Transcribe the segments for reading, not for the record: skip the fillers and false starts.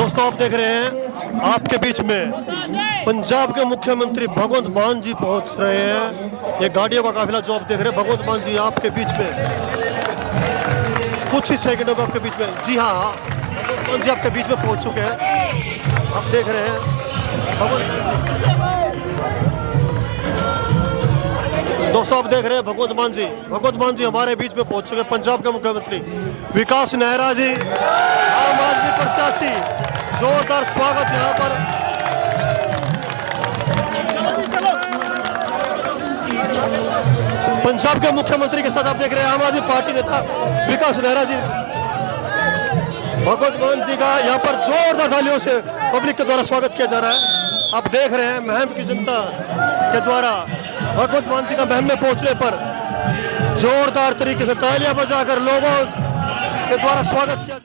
दोस्तों आप देख रहे हैं आपके बीच में पंजाब के मुख्यमंत्री भगवंत मान जी पहुंच रहे हैं। ये गाड़ियों का काफिला जो आप देख रहे हैं, भगवंत मान जी आपके बीच में कुछ ही सेकंडों में आपके बीच में। जी हाँ, भगवंत मान जी आपके बीच में पहुंच चुके हैं। आप देख रहे हैं भगवंत, दोस्तों आप देख रहे हैं भगवंत मान जी हमारे बीच में पहुंच चुके हैं। पंजाब के मुख्यमंत्री विकास नेहरा जी, आम आदमी प्रत्याशी, जोरदार स्वागत यहाँ पर। पंजाब के मुख्यमंत्री के साथ आप देख रहे हैं आम आदमी पार्टी नेता विकास नेहरा जी। भगवंत मान जी का यहाँ पर जोरदार तालियों से पब्लिक के द्वारा स्वागत किया जा रहा है। आप देख रहे हैं महम की जनता के द्वारा भगवंत मान जी का महम में पहुंचने पर जोरदार तरीके से तालियां बजाकर लोगों के द्वारा स्वागत किया।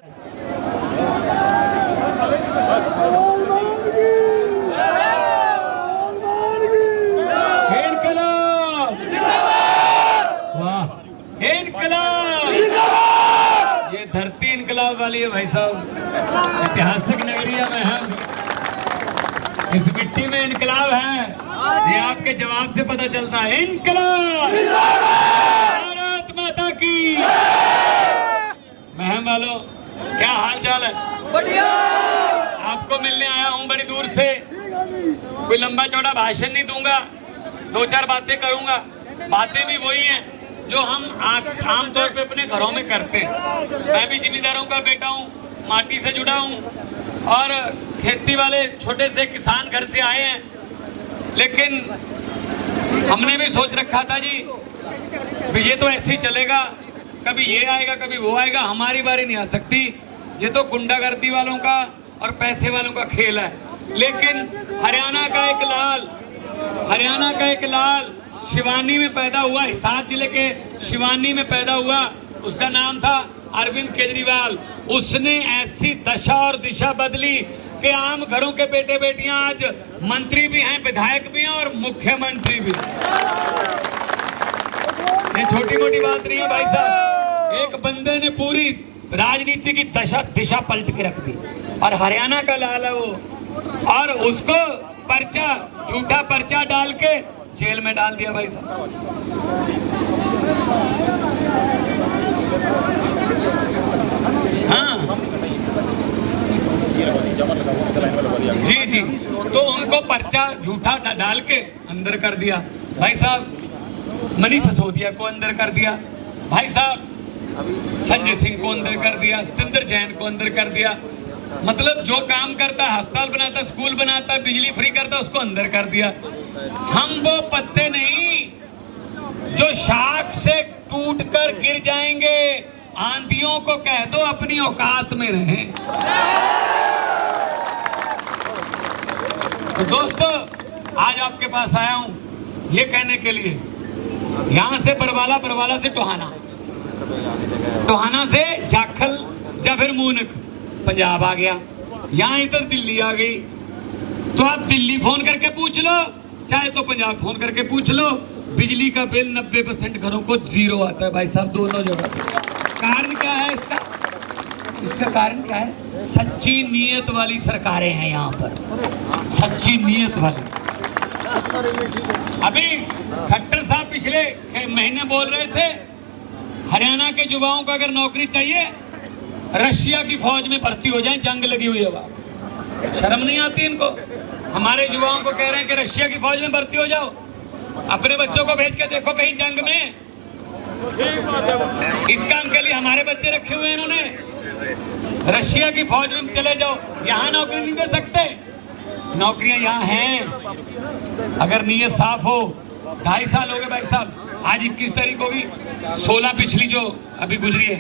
ये धरती इनकलाब वाली है भाई साहब। ऐतिहासिक नगरिया में हम इस मिट्टी में इनकलाब है। ये आपके जवाब से पता चलता है। इनकलाब भारत माता की। महम वालों, क्या हाल चाल है? बढ़िया। आपको मिलने आया हूँ बड़ी दूर से। कोई लंबा चौड़ा भाषण नहीं दूंगा, दो चार बातें करूंगा। बातें भी वही हैं जो हम आमतौर पे अपने घरों में करते हैं। मैं भी जिम्मेदारों का बेटा हूँ, माटी से जुड़ा हूँ और खेती वाले छोटे से किसान घर से आए हैं। लेकिन हमने भी सोच रखा था जी ये तो ऐसे ही चलेगा, कभी ये आएगा कभी वो आएगा, हमारी बारी नहीं आ सकती। ये तो गुंडागर्दी वालों का और पैसे वालों का खेल है। लेकिन हरियाणा का एक लाल शिवानी में पैदा हुआ, हिसार जिले के शिवानी में पैदा हुआ। उसका नाम था अरविंद केजरीवाल। उसने ऐसी दशा और दिशा बदली कि आम घरों के बेटे बेटियां आज मंत्री भी हैं, विधायक भी हैं और मुख्यमंत्री भी। ये छोटी मोटी बात नहीं है भाई साहब। एक बंदे ने पूरी राजनीति की दिशा पलट के रख दी और हरियाणा का लाल है वो। और उसको झूठा पर्चा डाल के जेल में डाल दिया भाई साहब। हाँ जी, तो उनको पर्चा झूठा डाल के अंदर कर दिया भाई साहब। मनीष सिसोदिया को अंदर कर दिया भाई साहब, संजय सिंह को अंदर कर दिया, सतेंद्र जैन को अंदर कर दिया। मतलब जो काम करता, अस्पताल बनाता, स्कूल बनाता, बिजली फ्री करता, उसको अंदर कर दिया। हम वो पत्ते नहीं जो शाख से टूटकर गिर जाएंगे। आंधियों को कह दो अपनी औकात में रहें। तो दोस्तों आज आपके पास आया हूं ये कहने के लिए, यहां से बरवाला, बरवाला से टोहाना, टोहाना से जाखल या फिर मूनक पंजाब आ गया, यहां इधर दिल्ली आ गई। तो आप दिल्ली फोन करके पूछ लो, चाहे तो पंजाब फोन करके पूछ लो, बिजली का बिल 90% घरों को जीरो आता है भाई साहब, दोनों जगह। कारण क्या है इसका कारण क्या है? सच्ची नीयत वाली सरकारें हैं यहाँ पर, सच्ची नीयत वाली। अभी खट्टर साहब पिछले महीने बोल रहे थे हरियाणा के युवाओं को अगर नौकरी चाहिए रशिया की फौज में भर्ती हो जाए, जंग लगी हुई है वहां। शर्म नहीं आती इनको? हमारे युवाओं को कह रहे हैं कि रशिया की फौज में भर्ती हो जाओ। अपने बच्चों को भेज के देखो कहीं जंग में। इस काम के लिए हमारे बच्चे रखे हुए हैं इन्होंने। रशिया की फौज में चले जाओ, यहाँ नौकरी नहीं दे सकते। नौकरियां यहाँ हैं अगर नीयत साफ हो। 2.5 साल हो गए भाई साहब, आज 21 तारीख होगी, 16 पिछली जो अभी गुजरी है,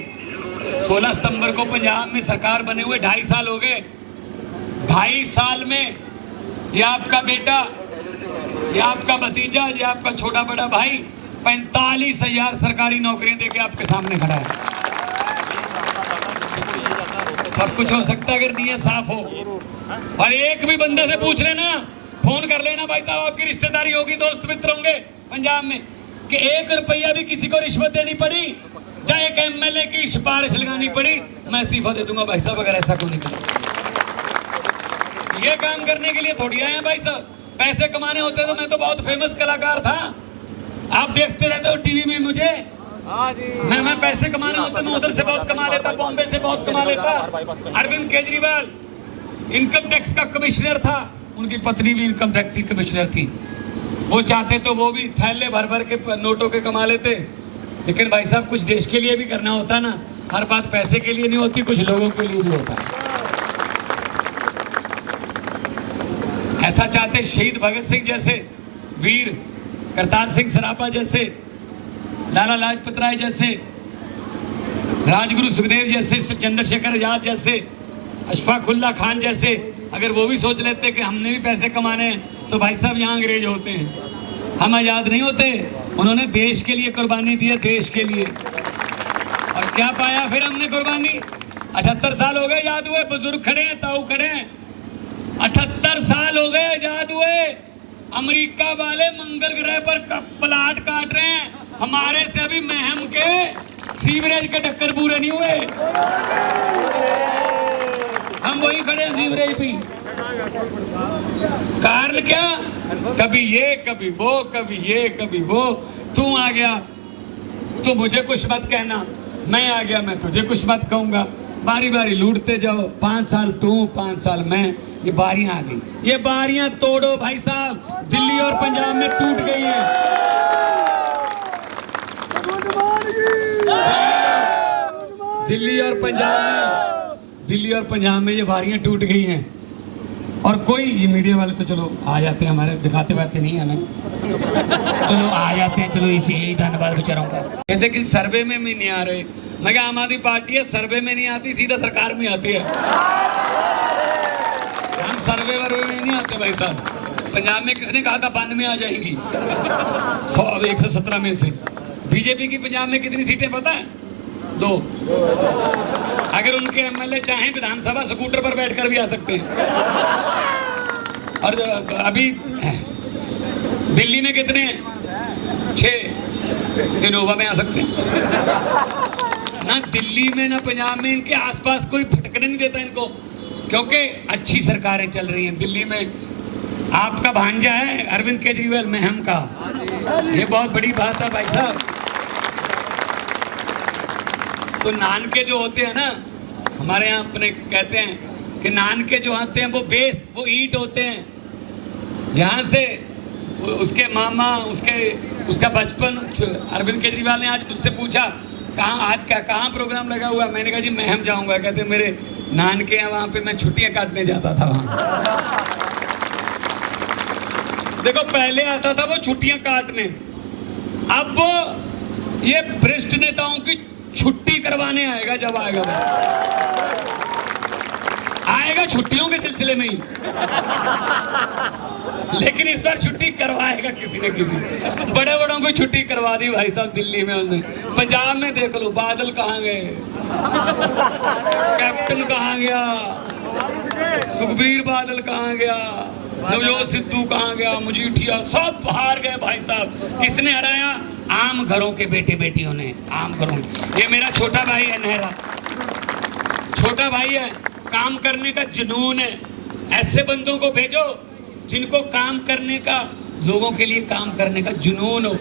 16 सितंबर को पंजाब में सरकार बने हुए 2.5 साल हो गए। 2.5 साल में ये आपका बेटा, ये आपका भतीजा, ये आपका छोटा बड़ा भाई 45,000 सरकारी नौकरियां देके आपके सामने खड़ा है। सब कुछ हो सकता है अगर नीयत साफ हो। और एक भी बंदे से पूछ लेना, फोन कर लेना भाई साहब, आपकी रिश्तेदारी होगी, दोस्त मित्र होंगे पंजाब में, कि 1 रुपया भी किसी को रिश्वत देनी पड़ी, चाहे एक MLA की सिफारिश लगानी पड़ी, मैं इस्तीफा दे दूंगा भाई साहब अगर ऐसा कोई निकले। ये काम करने के लिए थोड़ी आए हैं भाई साहब। पैसे कमाने होते तो मैं तो बहुत फेमस कलाकार था, आप देखते रहते हो टीवी में मुझे। मैं पैसे कमाने होते मैं उधर से बहुत कमा लेता, बॉम्बे से बहुत कमा लेता। अरविंद केजरीवाल इनकम टैक्स का कमिश्नर था, उनकी पत्नी भी इनकम टैक्स की कमिश्नर थी। वो चाहते तो वो भी थैले भर भर के नोटों के कमा लेते। लेकिन भाई साहब कुछ देश के लिए भी करना होता ना, हर बात पैसे के लिए नहीं होती, कुछ लोगों के लिए भी होता है। ऐसा चाहते शहीद भगत सिंह जैसे वीर, करतार सिंह सराभा जैसे, लाला लाजपत राय जैसे, राजगुरु सुखदेव जैसे, चंद्रशेखर आजाद जैसे, अशफाक उल्लाह खान जैसे अगर वो भी सोच लेते कि हमने भी पैसे कमाने हैं तो भाई साहब यहाँ अंग्रेज होते हैं, हम आजाद नहीं होते। उन्होंने देश के लिए कुर्बानी दी है, देश के लिए। और क्या पाया फिर हमने कुर्बानी? 78 साल हो गए याद हुए, बुजुर्ग खड़े हैं, ताऊ खड़े हैं, 78 साल हो गए आजाद हुए। अमेरिका वाले मंगल ग्रह पर प्लाट काट रहे हैं, हमारे से अभी महम के सीवरेज के टक्कर पूरे नहीं हुए, हम वही खड़े सीवरेज भी। कारण क्या? कभी ये कभी वो, कभी ये कभी वो। तू आ गया तो मुझे कुछ मत कहना, मैं आ गया मैं तुझे कुछ मत कहूंगा। बारी बारी लूटते जाओ, 5 साल तू 5 साल मैं, ये बारियां आ गई। ये बारियां तोड़ो भाई साहब, दिल्ली और पंजाब में टूट गई है। दिल्ली और पंजाब में ये बारियां टूट गई हैं। और कोई ये मीडिया वाले तो चलो आ जाते हैं, हमारे दिखाते बाते नहीं हमें, चलो आ जाते हैं, चलो इसी यही धन्यवाद बेचारों का। कहते कि सर्वे में भी नहीं आ रहे। मैं क्या आम आदमी पार्टी है, सर्वे में नहीं आती, सीधा सरकार में आती है। हम सर्वे वर्वे में नहीं आते भाई साहब। पंजाब में किसने कहा था 92 में आ जाएंगी? 117 में से। बीजेपी की पंजाब में कितनी सीटें पता है? 2। अगर उनके एमएलए चाहें विधानसभा स्कूटर पर बैठकर भी आ सकते हैं। और अभी दिल्ली में कितने हैं? 6 इनोवा में आ सकते हैं। ना दिल्ली में ना पंजाब में इनके आसपास कोई भटकने नहीं देता इनको, क्योंकि अच्छी सरकारें चल रही हैं। दिल्ली में आपका भांजा है अरविंद केजरीवाल महम का, ये बहुत बड़ी बात है भाई साहब। तो नान के जो होते हैं ना, हमारे यहाँ अपने कहते हैं कि नान के जो आते हैं वो बेस, वो ईंट होते हैं। यहाँ से उसके मामा, उसका बचपन। अरविंद केजरीवाल ने आज मुझसे पूछा कहाँ प्रोग्राम लगा हुआ? मैंने कहा जी महम जाऊंगा। कहते मेरे नान के यहाँ, वहाँ पे मैं छुट्टियां काटने जाता था वहाँ। देखो पहले आता था वो छुट्टियां काटने, अब वो ये भ्रष्ट नेताओं की छुट्टी करवाने आएगा। जब आएगा छुट्टियों के सिलसिले में ही, लेकिन इस बार छुट्टी करवाएगा किसी न किसी। बड़े बड़ों को छुट्टी करवा दी भाई साहब दिल्ली में उसने। पंजाब में देख लो, बादल कहाँ गए, कैप्टन कहाँ गया, सुखबीर बादल कहाँ गया, नवजोत सिद्धू कहाँ गया, मजीठिया, सब हार गए भाई साहब। किसने हराया? आम घरों के बेटे बेटियों ने, आम घरों। ये मेरा छोटा भाई है नहरा, छोटा भाई है, काम करने का जुनून है। ऐसे बंदों को भेजो जिनको काम करने का, लोगों के लिए काम करने का जुनून हो।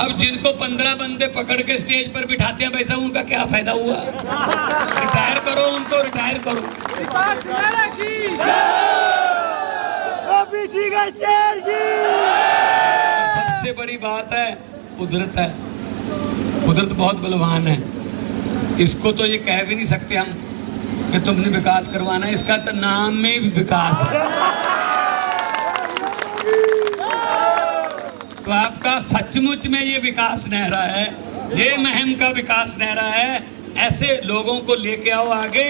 अब जिनको 15 बंदे पकड़ के स्टेज पर बिठाते हैं पैसा, उनका क्या फायदा हुआ? रिटायर करो उनको, रिटायर करो। सबसे बड़ी बात है कुदरत है। कुदरत बहुत बलवान है, इसको तो ये कह भी नहीं सकते हम कि तुमने विकास करवाना है। इसका तो नाम में भी विकास है। तो आपका सचमुच में ये विकास नहरा है, ये महम का विकास नहरा है। ऐसे लोगों को लेके आओ आगे।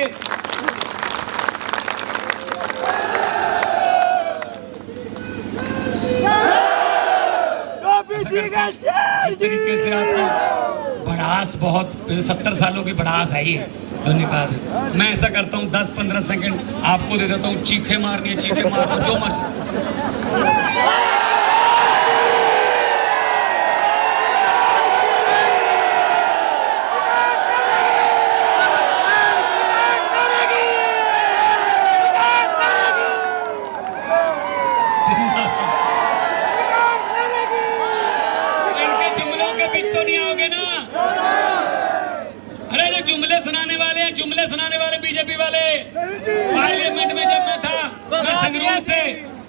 इस तरीके से आपको भड़ास, बहुत 70 सालों की भड़ास है ये जो निकाल। मैं ऐसा करता हूँ 10-15 सेकंड आपको दे देता हूँ, चीखे मारनी है चीखे मार दो, जो मर्जी।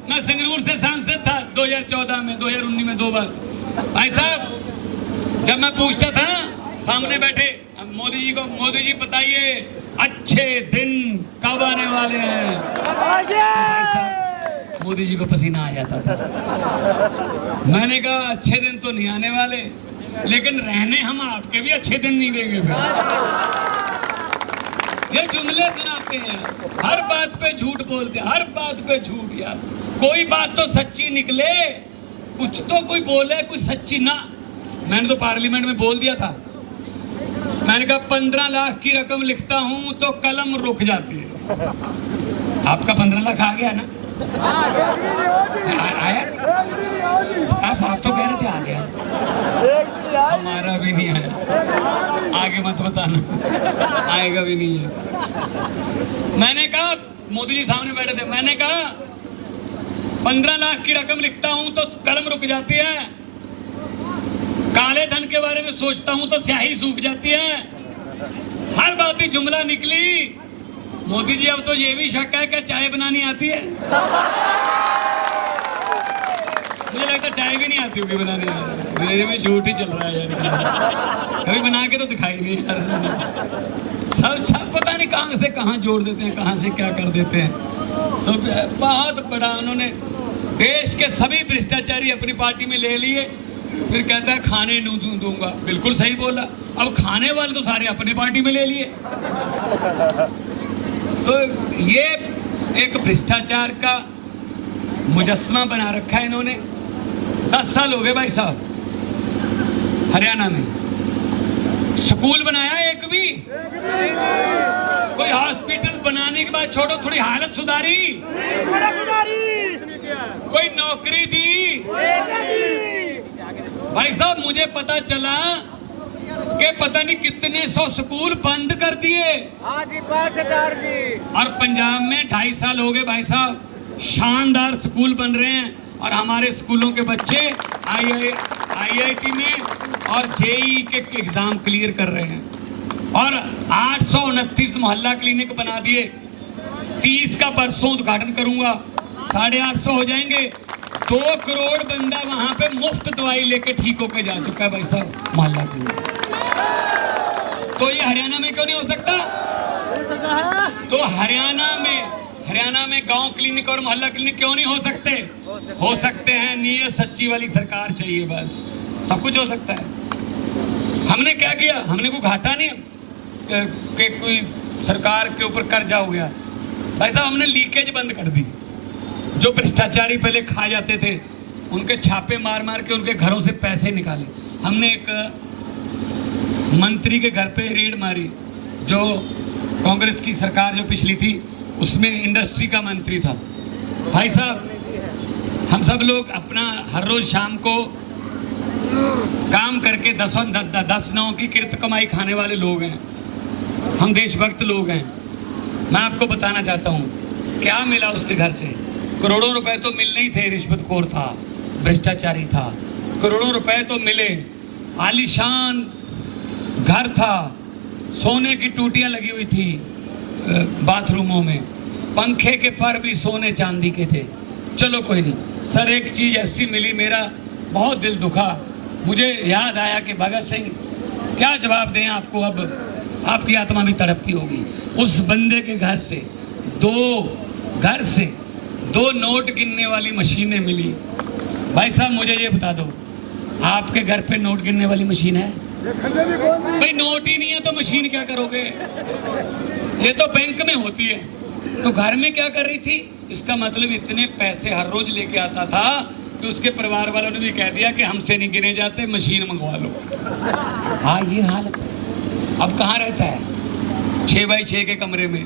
मैं संगरूर से सांसद था 2014 में, 2019 में 2 बार। भाई साहब जब मैं पूछता था ना सामने बैठे मोदी जी को, मोदी जी बताइए अच्छे दिन कब आने वाले हैं, मोदी जी को पसीना आ जाता था। मैंने कहा अच्छे दिन तो नहीं आने वाले, लेकिन रहने हम आपके भी अच्छे दिन नहीं देंगे। फिर ये जुमले सुनाते हैं, हर बात पे झूठ बोलते हैं, हर बात पे झूठ। यार कोई बात तो सच्ची निकले, कुछ तो कोई बोले, कोई सच्ची ना। मैंने तो पार्लियामेंट में बोल दिया था, मैंने कहा 15 लाख की रकम लिखता हूं तो कलम रुक जाती है। आपका 15 लाख आ गया ना? आया? आप तो कह रहे थे आ गया, हमारा भी नहीं आया। आगे मत बताना, आएगा भी नहीं है। मैंने कहा मोदी जी सामने बैठे थे, मैंने कहा 15 लाख की रकम लिखता हूं तो कलम रुक जाती है, काले धन के बारे में सोचता हूं तो स्याही सूख जाती है। हर बात ही जुमला निकली। मोदी जी अब तो ये भी शक है कि चाय बनानी आती है। मुझे लगता चाय भी नहीं आती होगी बनाने, ये भी झूठ ही चल रहा है यार। कभी बना के तो दिखाई नहीं यार। सब पता नहीं कहां से कहां जोड़ देते हैं, कहां से क्या कर देते हैं। सब बहुत बड़ा उन्होंने देश के सभी भ्रष्टाचारी अपनी पार्टी में ले लिए, फिर कहता है खाने नहीं दूंगा। बिल्कुल सही बोला, अब खाने वाले तो सारे अपनी पार्टी में ले लिए। तो ये एक भ्रष्टाचार का मुजस्समा बना रखा है इन्होंने। 10 साल हो गए भाई साहब हरियाणा में, स्कूल बनाया एक भी, कोई हॉस्पिटल बनाने के बाद छोड़ो थोड़ी हालत सुधारी, कोई नौकरी दी। भाई साहब मुझे पता चला कि पता नहीं कितने 100 स्कूल बंद कर दिए। 5,000 जी। और पंजाब में 2.5 साल हो गए भाई साहब, शानदार स्कूल बन रहे हैं और हमारे स्कूलों के बच्चे IIT में और JEE के एग्जाम क्लियर कर रहे हैं। और 829 मोहल्ला क्लिनिक बना दिए। 30 का परसों उद्घाटन करूंगा, 850 हो जाएंगे। 2 करोड़ बंदा वहां पे मुफ्त दवाई लेके ठीक होके जा चुका है भाई साहब मोहल्ला क्लिनिक। तो ये हरियाणा में क्यों नहीं हो सकता? तो हरियाणा में गांव क्लिनिक और मोहल्ला क्लिनिक क्यों नहीं हो सकते? हो सकते हैं। नीयत सच्ची वाली सरकार चाहिए, बस सब कुछ हो सकता है। हमने क्या किया? हमने कोई घाटा नहीं कि कोई सरकार के ऊपर कर्जा हो गया। भाई साहब हमने लीकेज बंद कर दी। जो भ्रष्टाचारी पहले खा जाते थे उनके छापे मार मार के उनके घरों से पैसे निकाले। हमने एक मंत्री के घर पे रेड मारी, जो कांग्रेस की सरकार जो पिछली थी उसमें इंडस्ट्री का मंत्री था। भाई साहब हम सब लोग अपना हर रोज शाम को काम करके 10-9 की किरत कमाई खाने वाले लोग हैं, हम देशभक्त लोग हैं। मैं आपको बताना चाहता हूँ क्या मिला उसके घर से। करोड़ों रुपए तो मिलने ही थे, रिश्वतखोर था, भ्रष्टाचारी था। करोड़ों रुपए तो मिले, आलीशान घर था, सोने की टूटियां लगी हुई थी बाथरूमों में, पंखे के पर भी सोने चांदी के थे। चलो कोई नहीं सर, एक चीज ऐसी मिली, मेरा बहुत दिल दुखा। मुझे याद आया कि भगत सिंह क्या जवाब दें आपको, अब आपकी आत्मा भी तड़पती होगी। उस बंदे के घर से दो नोट गिनने वाली मशीनें मिली। भाई साहब मुझे ये बता दो, आपके घर पे नोट गिनने वाली मशीन है? भाई नोट ही नहीं है तो मशीन क्या करोगे? ये तो बैंक में होती है। तो घर में क्या कर रही थी? इसका मतलब इतने पैसे हर रोज लेके आता था कि उसके परिवार वालों ने भी कह दिया कि हमसे नहीं गिने जाते, मशीन मंगवा लो। हाँ ये हालत है। अब कहाँ रहता है? 6x6 के कमरे में,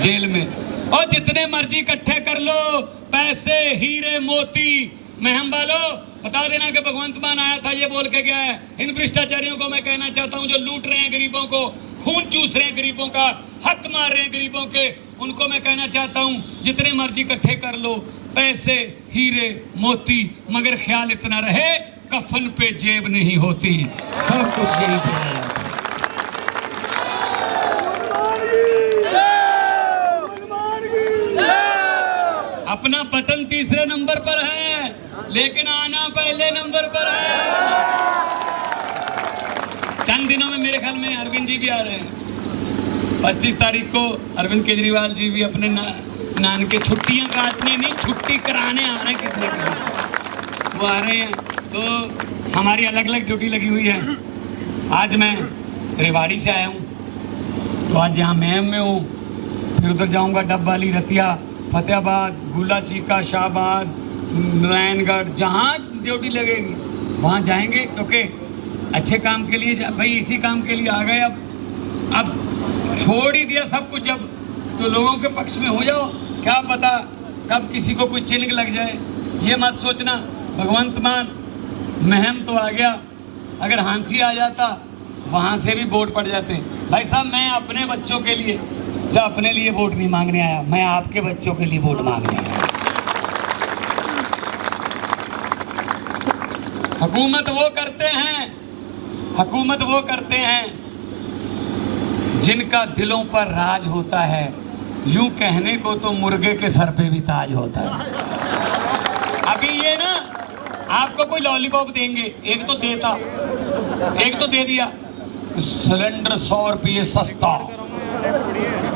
जेल में। और जितने मर्जी इकट्ठे कर लो पैसे, हीरे मोती। महम वालों बता देना कि भगवंत मान आया था, ये बोल के गया है। इन भ्रष्टाचारियों को मैं कहना चाहता हूं जो लूट रहे हैं गरीबों को, खून चूस रहे हैं गरीबों का, हक मार रहे हैं गरीबों के, उनको मैं कहना चाहता हूं जितने मर्जी इकट्ठे कर लो पैसे, हीरे मोती, मगर ख्याल इतना रहे कफन पे जेब नहीं होती। सब कुछ यही पे है। अपना बटन तीसरे नंबर पर है, लेकिन आना पहले नंबर पर है। चंद दिनों में मेरे ख्याल में अरविंद जी भी आ रहे हैं। 25 तारीख को अरविंद केजरीवाल जी भी अपने नान के छुट्टियां काटने नहीं, छुट्टी कराने आ रहे हैं। कितने वो आ रहे हैं। तो हमारी अलग अलग ड्यूटी लगी हुई है। आज मैं रेवाड़ी से आया हूँ, तो आज यहाँ महम में हूँ, फिर उधर जाऊँगा डबवाली, रतिया, फतेहाबाद, गुला चीका, शाहबाद, नारायणगढ़, जहाँ ड्यूटी लगेगी वहाँ जाएंगे, क्योंकि अच्छे काम के लिए भाई इसी काम के लिए आ गए। अब छोड़ ही दिया सब कुछ जब, तो लोगों के पक्ष में हो जाओ। क्या पता कब किसी को कोई चिन्ह लग जाए, ये मत सोचना। भगवंत मान, महम तो आ गया, अगर हांसी आ जाता वहाँ से भी वोट पड़ जाते। भाई साहब, मैं अपने बच्चों के लिए, जब अपने लिए वोट नहीं मांगने आया, मैं आपके बच्चों के लिए वोट मांगने आया। हुकूमत वो करते हैं जिनका दिलों पर राज होता है। यूं कहने को तो मुर्गे के सर पे भी ताज होता है। अभी ये ना आपको कोई लॉलीपॉप देंगे, एक तो दे दिया, सिलेंडर 100 रुपये सस्ता,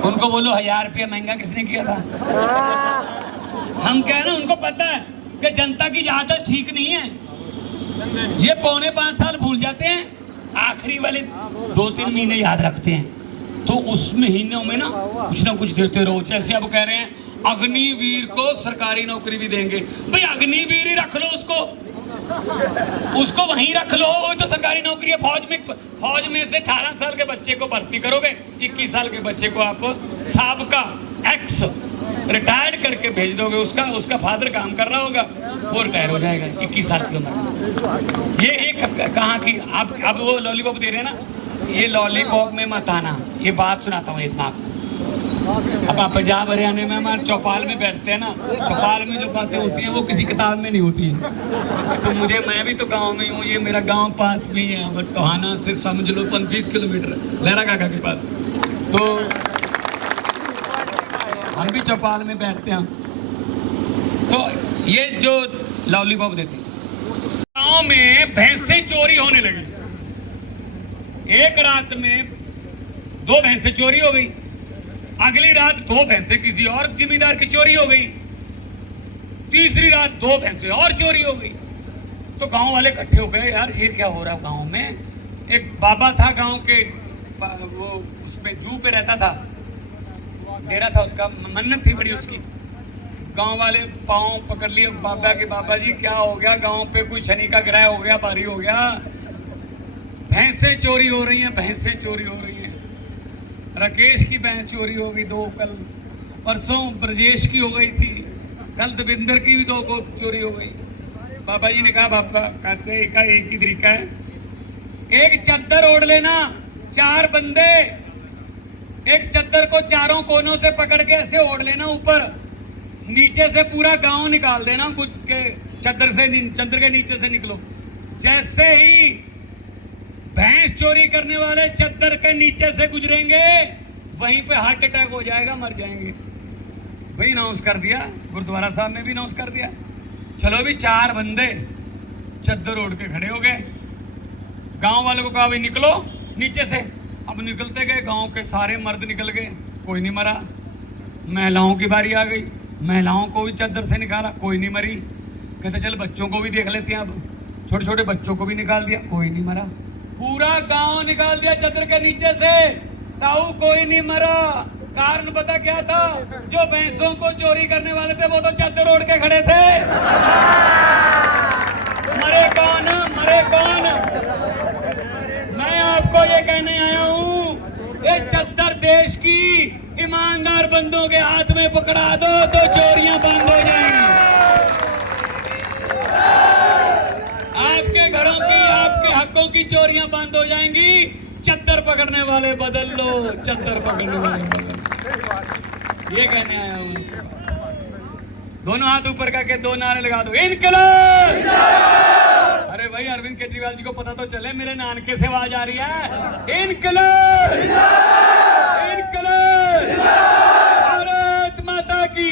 उनको बोलो 1000 रुपये महंगा किसने किया था। हम कह रहे हैं, उनको पता है कि जनता की आदत ठीक नहीं है। ये 4.25 साल भूल जाते हैं, आखिरी वाले 2-3 महीने याद रखते हैं। तो उस महीनों में ना कुछ देते रहो। जैसे अब कह रहे हैं अग्निवीर को सरकारी नौकरी भी देंगे। भाई अग्निवीर ही रख लो, उसको वहीं रख लो, वो तो सरकारी नौकरी है। फौज में से 18 साल के बच्चे को भर्ती करोगे, 21 साल के बच्चे को आप साबका एक्स रिटायर्ड करके भेज दोगे। उसका फादर काम कर रहा होगा, वो रिटायर हो जाएगा 21 साल की उम्र। ये एक कहाँ की अब वो लॉलीपॉप दे रहे हैं ना, ये लॉलीपॉप में मत आना। ये बात सुनाता हूँ इतना। अब आप पंजाब हरियाणा में हमारे चौपाल में बैठते हैं ना, चौपाल में जो बातें होती हैं वो किसी किताब में नहीं होती हैं। तो मैं भी तो गांव में हूँ, ये मेरा गांव पास में ही है, बट टोहाना से समझ लो 20 किलोमीटर लहरा काका के पास। तो हम भी चौपाल में बैठते हैं। तो ये जो लॉलीपॉप देते हैं, गाँव में भैंसें चोरी होने लगी। एक रात में 2 भैंसें चोरी हो गई, अगली रात 2 भैंसें किसी और जिम्मेदार की चोरी हो गई, तीसरी रात 2 भैंसें और चोरी हो गई। तो गांव वाले इकट्ठे हो गए, यार ये क्या हो रहा है गांव में। एक बाबा था गांव के, वो उसमें जू पे रहता था, डेरा था उसका, मन्नत थी बड़ी उसकी। गांव वाले पांव पकड़ लिए बाबा के, बाबा जी क्या हो गया, गांव पे कोई शनि का ग्रह हो गया, भारी हो गया, भैंसें चोरी हो रही हैं, भैंसें चोरी हो रही हैं। राकेश की भैंस चोरी हो गई 2, कल परसों ब्रजेश की हो गई थी, कल दविंदर की भी 2 को चोरी हो गई। बाबा जी ने कहा, बाबा कहते एक ही तरीका है, एक चद्दर ओढ़ लेना, 4 बंदे एक चद्दर को चारों कोनों से पकड़ के ऐसे ओढ़ लेना ऊपर, नीचे से पूरा गांव निकाल देना, कुछ के चद्दर के नीचे से निकलो। जैसे ही भैंस चोरी करने वाले चद्दर के नीचे से गुजरेंगे, वहीं पे हार्ट अटैक हो जाएगा, मर जाएंगे। भाई अनाउंस कर दिया, गुरुद्वारा साहब ने भी अनाउंस कर दिया। चलो भी 4 बंदे चद्दर ओढ़ के खड़े हो गए। गांव वालों को कहा, भाई निकलो नीचे से। अब निकलते गए, गांव के सारे मर्द निकल गए, कोई नहीं मरा। महिलाओं की बारी आ गई, महिलाओं को भी चद्दर से निकाला, कोई नहीं मरी। कहते चल बच्चों को भी देख लेते हैं। अब छोटे छोटे बच्चों को भी निकाल दिया, कोई नहीं मरा। पूरा गांव निकाल दिया चद्दर के नीचे से, ताऊ कोई नहीं मरा। कारण पता क्या था? जो भैंसों को चोरी करने वाले थे वो तो चद्दर ओढ़ के खड़े थे। मरे कौन, मरे कौन? मैं आपको ये कहने आया हूँ, ये चद्दर देश की ईमानदार बंदों के हाथ में पकड़ा दो तो चोरियां बंद हो जाएंगी। आपके घरों की, आपके हकों की चोरियां बंद हो जाएंगी। चद्दर पकड़ने वाले बदल लो, चद्दर पकड़ने वाले बदल लो। ये कहने आया हूँ। दोनों हाथ ऊपर करके 2 नारे लगा दो, इनकलाब। अरे भाई अरविंद केजरीवाल जी को पता तो चले, मेरे नानके से आवाज आ रही है, इनकलाब, इनकलाब, भारत माता की।